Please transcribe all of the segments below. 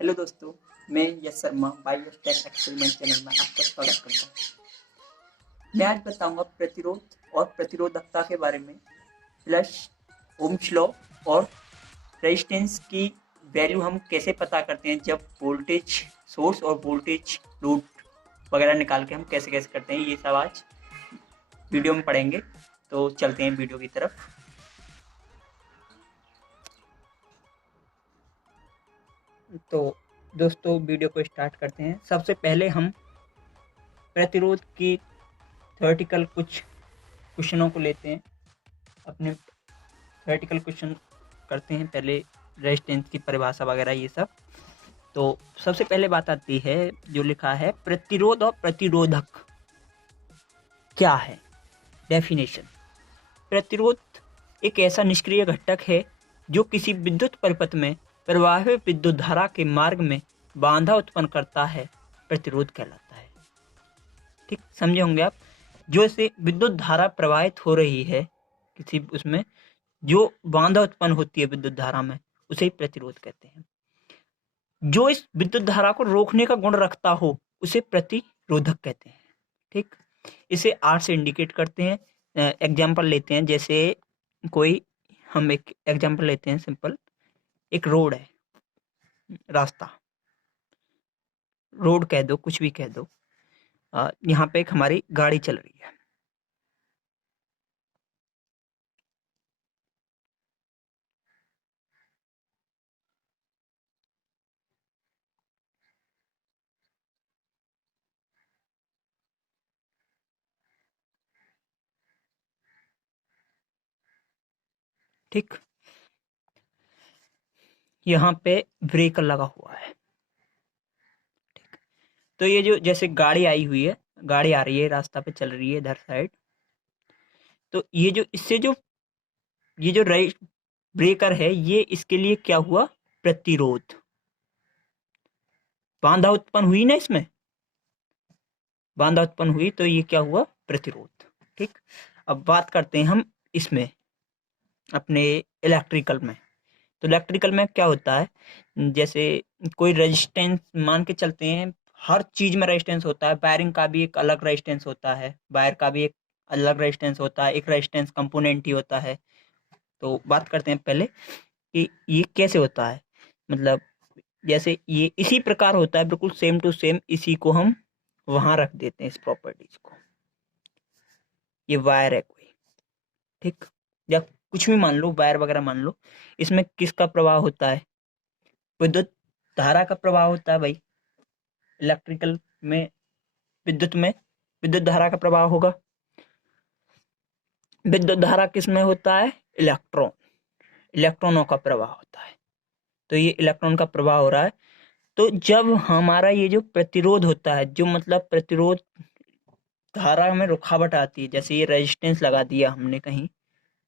Hello दोस्तों, मैं यश Sharma बायोस्टैक experiment channel में आपका स्वागत करता हूँ। मैं आज बताऊंगा प्रतिरोध और प्रतिरोधकता के बारे में, प्लस ओम्स लॉ और रेजिस्टेंस की वैल्यू हम कैसे पता करते हैं जब वोल्टेज सोर्स और वोल्टेज लोड वगैरह निकाल के हम कैसे कैसे करते हैं, ये सब आज वीडियो में पढ़ेंगे। तो चलते हैं वीडियो की तरफ। तो दोस्तों वीडियो को स्टार्ट करते हैं। सबसे पहले हम प्रतिरोध की थ्योरेटिकल कुछ क्वेश्चनों को लेते हैं, अपने थ्योरेटिकल क्वेश्चन करते हैं। पहले रेजिस्टेंस की परिभाषा वगैरह ये सब। तो सबसे पहले बात आती है, जो लिखा है प्रतिरोध और प्रतिरोधक क्या है। डेफिनेशन: प्रतिरोध एक ऐसा निष्क्रिय घटक है जो किसी विद्युत परिपथ में प्रवाहित विद्युत धारा के मार्ग में बाधा उत्पन्न करता है, प्रतिरोध कहलाता है। ठीक समझे होंगे आप। जो ऐसे विद्युत धारा प्रवाहित हो रही है किसी उसमें, जो बाधा उत्पन्न होती है विद्युत धारा में, उसे ही प्रतिरोध कहते हैं। जो इस विद्युत धारा को रोकने का गुण रखता हो उसे प्रतिरोधक कहते हैं। ठीक, इसे आर से इंडिकेट करते हैं। एग्जाम्पल लेते हैं, जैसे कोई हम एक एग्जाम्पल लेते हैं सिंपल। एक रोड है, रास्ता, रोड कह दो, कुछ भी कह दो। यहाँ पे एक हमारी गाड़ी चल रही है। ठीक, यहाँ पे ब्रेकर लगा हुआ है। ठीक, तो ये जो जैसे गाड़ी आई हुई है, गाड़ी आ रही है, रास्ता पे चल रही है इधर साइड। तो ये जो इससे जो ये जो राइट ब्रेकर है, ये इसके लिए क्या हुआ, प्रतिरोध। बाधा उत्पन्न हुई ना इसमें, बाधा उत्पन्न हुई तो ये क्या हुआ, प्रतिरोध। ठीक, अब बात करते हैं हम इसमें अपने इलेक्ट्रिकल में। तो इलेक्ट्रिकल में क्या होता है, जैसे कोई रेजिस्टेंस मान के चलते हैं। हर चीज में रेजिस्टेंस होता है। वायरिंग का भी एक अलग रेजिस्टेंस होता है, वायर का भी एक अलग रेजिस्टेंस होता है, एक रेजिस्टेंस कंपोनेंट ही होता है। तो बात करते हैं पहले कि ये कैसे होता है। मतलब जैसे ये इसी प्रकार होता है, बिल्कुल सेम टू सेम। इसी को हम वहां रख देते हैं, इस प्रॉपर्टीज को। ये वायर है कोई, ठीक, या कुछ भी मान लो, वायर वगैरह मान लो। इसमें किसका प्रवाह होता है, विद्युत धारा का प्रवाह होता है भाई। इलेक्ट्रिकल में, विद्युत में विद्युत धारा का प्रवाह होगा। विद्युत धारा किस में होता है, इलेक्ट्रॉन, इलेक्ट्रॉनों का प्रवाह होता है। तो ये इलेक्ट्रॉन का प्रवाह हो रहा है। तो जब हमारा ये जो प्रतिरोध होता है, जो मतलब प्रतिरोध धारा में रुकावट आती है, जैसे ये रेजिस्टेंस लगा दिया हमने कहीं,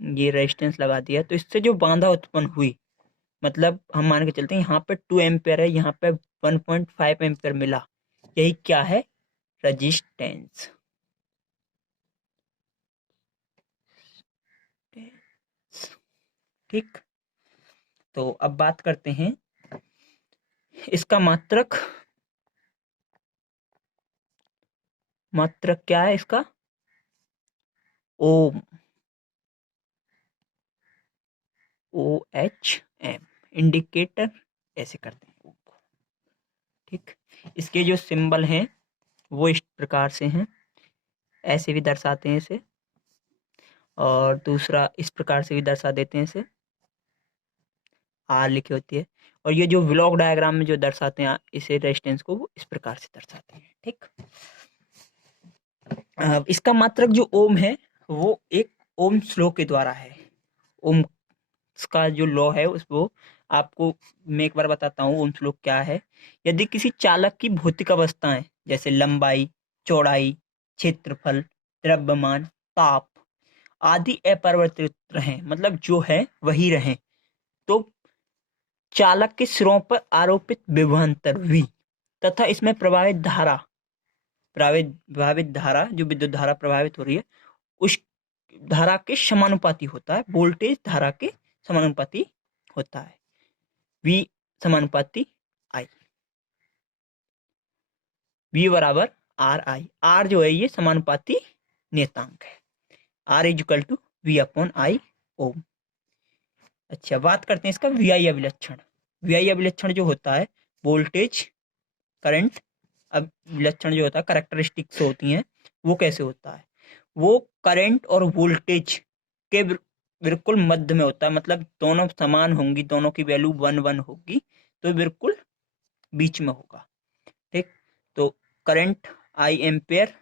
ये रेजिस्टेंस लगा दिया, तो इससे जो बाधा उत्पन्न हुई, मतलब हम मान के चलते हैं यहाँ पे 2 एम्पेयर है, यहाँ पे 1.5 एम्पेयर मिला। यही क्या है, रजिस्टेंस। ठीक, तो अब बात करते हैं इसका मात्रक। मात्रक क्या है इसका, ओम, OHM, इंडिकेटर ऐसे करते हैं। ठीक, इसके जो सिंबल हैं वो इस प्रकार से हैं, ऐसे भी दर्शाते हैं इसे, और दूसरा इस प्रकार से भी दर्शा देते हैं इसे, आर लिखी होती है। और ये जो ब्लॉक डायग्राम में जो दर्शाते हैं इसे, रेजिस्टेंस को, वो इस प्रकार से दर्शाते हैं। ठीक, इसका मात्रक जो ओम है वो एक ओम स्लो के द्वारा है। ओम का जो लॉ है उसको आपको मैं एक बार बताता हूँ, ओम स्लो क्या है। यदि किसी चालक की भौतिक अवस्थाएं, जैसे लंबाई, चौड़ाई, क्षेत्रफल, द्रव्यमान, ताप आदि अपरिवर्तित रहें, मतलब जो है वही रहें, तो चालक के सिरों पर आरोपित विभवांतर V तथा इसमें प्रवाहित धारा, प्रभावित धारा, जो विद्युत धारा प्रभावित हो रही है, उस धारा के समानुपाती होता है, वोल्टेज धारा के समानुपाती होता है। V समानुपाती आई, V बराबर आर आई। आर जो है ये समानुपाती नियतांक है, R is equal to V upon I ohm. अच्छा, बात करते हैं इसका VI अभिलक्षण। VI अभिलक्षण जो होता है वोल्टेज करंट अभिलक्षण जो होता है, कैरेक्टरिस्टिक्स होती हैं, वो कैसे होता है? वो करंट और वोल्टेज के बिल्कुल मध्य में होता है, मतलब दोनों समान होंगी, दोनों की वैल्यू 1 होगी, तो बिल्कुल बीच में होगा। ठीक, तो करंट आई एम्पेयर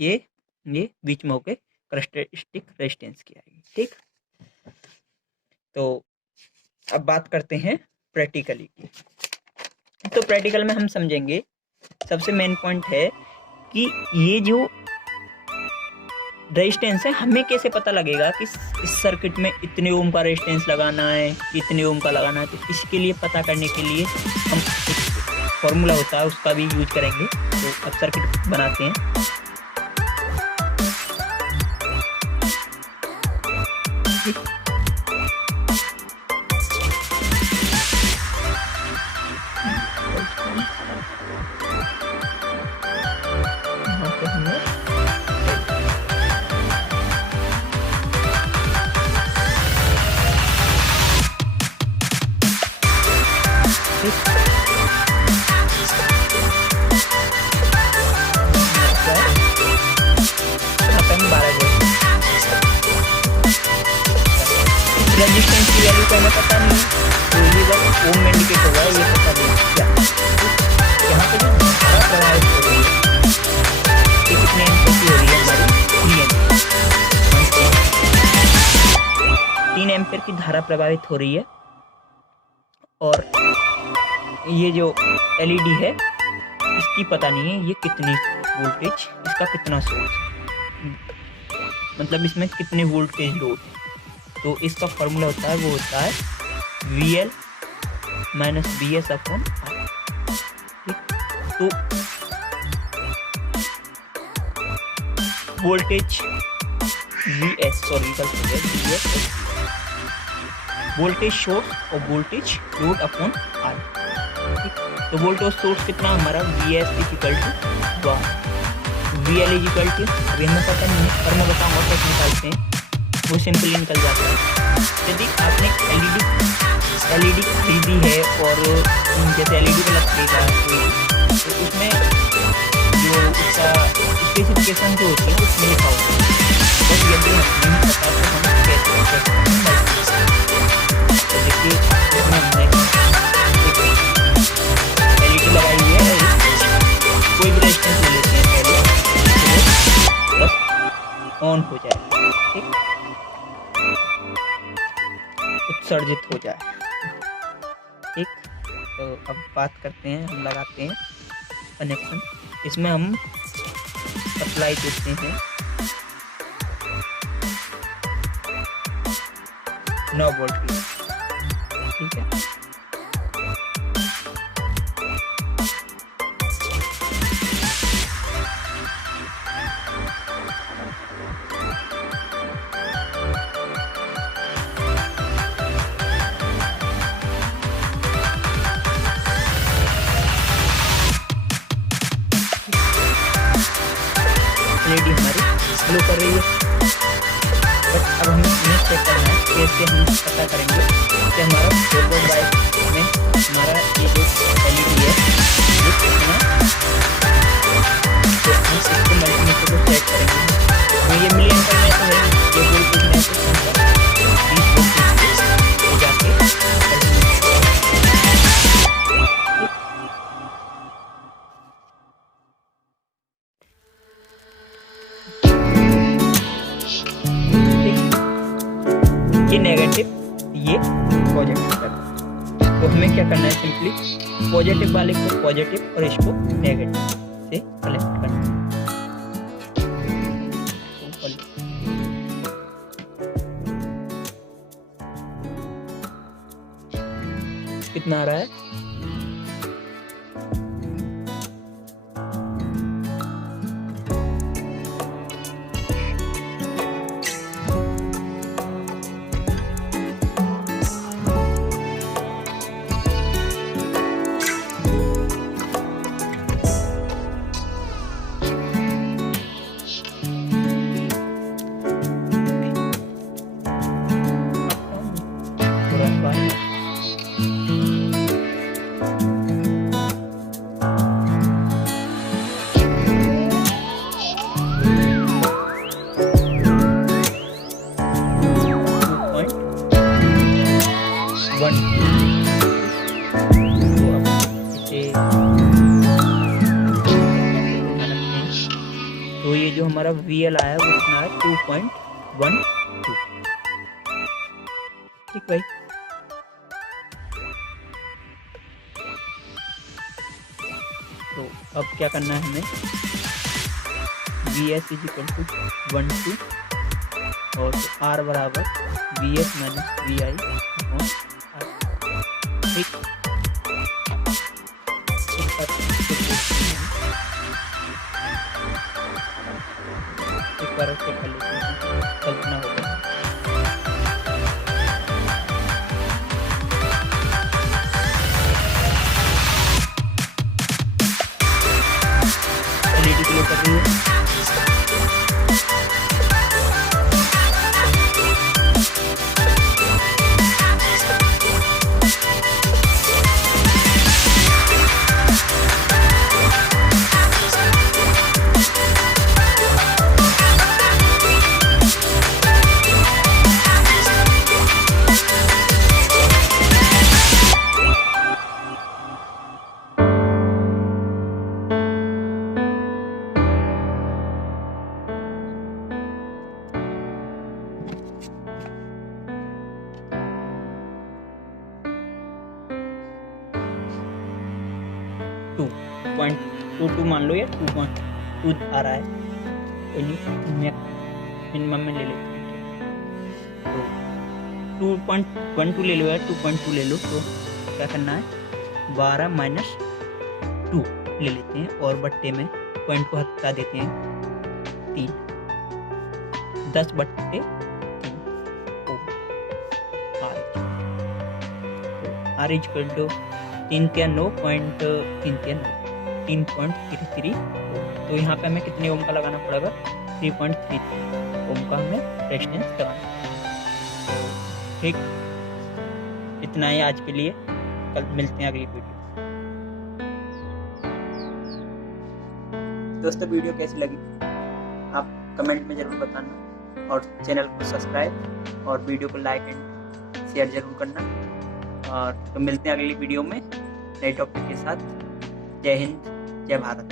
ये बीच में होके कैरेक्टरिस्टिक रेजिस्टेंस की आएगी। ठीक, तो अब बात करते हैं प्रैक्टिकली की। तो प्रैक्टिकल में हम समझेंगे, सबसे मेन पॉइंट है कि ये जो रेजिस्टेंस है, हमें कैसे पता लगेगा कि इस सर्किट में इतने ओम का रेजिस्टेंस लगाना है, इतने ओम का लगाना है। तो इसके लिए पता करने के लिए हम एक फॉर्मूला होता है उसका भी यूज करेंगे। तो अब सर्किट बनाते हैं। रेजिस्टेंस की वैल्यू तो हमें पता नहीं, तो ये जब ओम में इंडिकेट होगा ये पता नहीं क्या। यहाँ पे जो धारा प्रवाहित हो रही है ये कितने एम्पीयर की हो रही है? हमारी 3 एम्पीयर की धारा प्रवाहित हो रही है। और ये जो एलईडी है इसकी पता नहीं है ये कितनी वोल्टेज, इसका कितना सोर्स है, मतलब इसमें कितने वोल्टेज लोड है। तो इसका फॉर्मूला होता है, वो होता है VL minus BS upon I. ठीक, तो वोल्टेज VS, सॉरी गलत हो गया, VS वोल्टेज सोर्स और वोल्टेज लोड अपॉन आई। ठीक, तो वोल्टेज सोर्स कितना हमारा VS is equal to 1, VL is equal to, अभी हमें पता नहीं है पर मैं बताऊंगा कैसे निकालते हैं, वो सिंपली निकल जाता है। यदि आपने एलईडी खरीदी है और जैसे एलईडी बल्ब खरीदा है तो उसमें जो उसका स्पेसिफिकेशन जो होती है उसमें लिखा होता है, बस यदि हमें नहीं पता तो हम कैसे तो देखिए इसमें हमने एलईडी लगाई हुई है, कोई भी रेजिस्टेंस ले लेते हैं पहले, तो बस ऑन हो जाए। ठीक, उत्सर्जित हो जाए। ठीक, तो अब बात करते हैं, हम लगाते हैं कनेक्शन। इसमें हम सप्लाई देते हैं 9 वोल्ट की। ठीक है, एलईडी हमारी ग्लो कर रही है। बट अब हमें चेक करना है, कैसे हम पता करेंगे कि हमारा फॉरवर्ड बायस में हमारा ये जो एलईडी है ये कितना, तो हम इसको मल्टीमीटर को चेक करेंगे। तो ये मिली एम्पीयर में तो है, ये वोल्टेज में तो 20 वोल्टेज हो जाके ये नेगेटिव ये पॉजिटिव करना। तो हमें क्या करना है, सिंपली पॉजिटिव वाले को पॉजिटिव और इसको नेगेटिव से कनेक्ट करना है। कितना आ रहा है? हमारा VL आया वो कितना है 2.12। ठीक भाई। तो अब क्या करना है हमें, VS = 12 और R बराबर VS - VI अपॉन R। ठीक, एक बार चेक कर लेते हैं कल्पना होगा। LED ग्लो कर रही है। 2.22 मान लो या 2.2 आ रहा है, कोई नहीं, मिनिमम में ले लेते हैं। तो 2.12 ले लो या 2.2 ले लो, तो क्या करना है 12 - 2 ले लेते हैं और बट्टे में पॉइंट को हटा देते हैं 3, 10/3 R = 3.33 तो यहाँ पे हमें कितने ओम का लगाना पड़ेगा, 3.33 ओम का हमें रेजिस्टेंस लगाना। ठीक, इतना ही आज के लिए, कल मिलते हैं अगली वीडियो। दोस्तों वीडियो कैसी लगी आप कमेंट में ज़रूर बताना और चैनल को सब्सक्राइब और वीडियो को लाइक एंड शेयर ज़रूर करना। और तो मिलते हैं अगली वीडियो में नए टॉपिक के साथ। जय हिंद, जय भारत।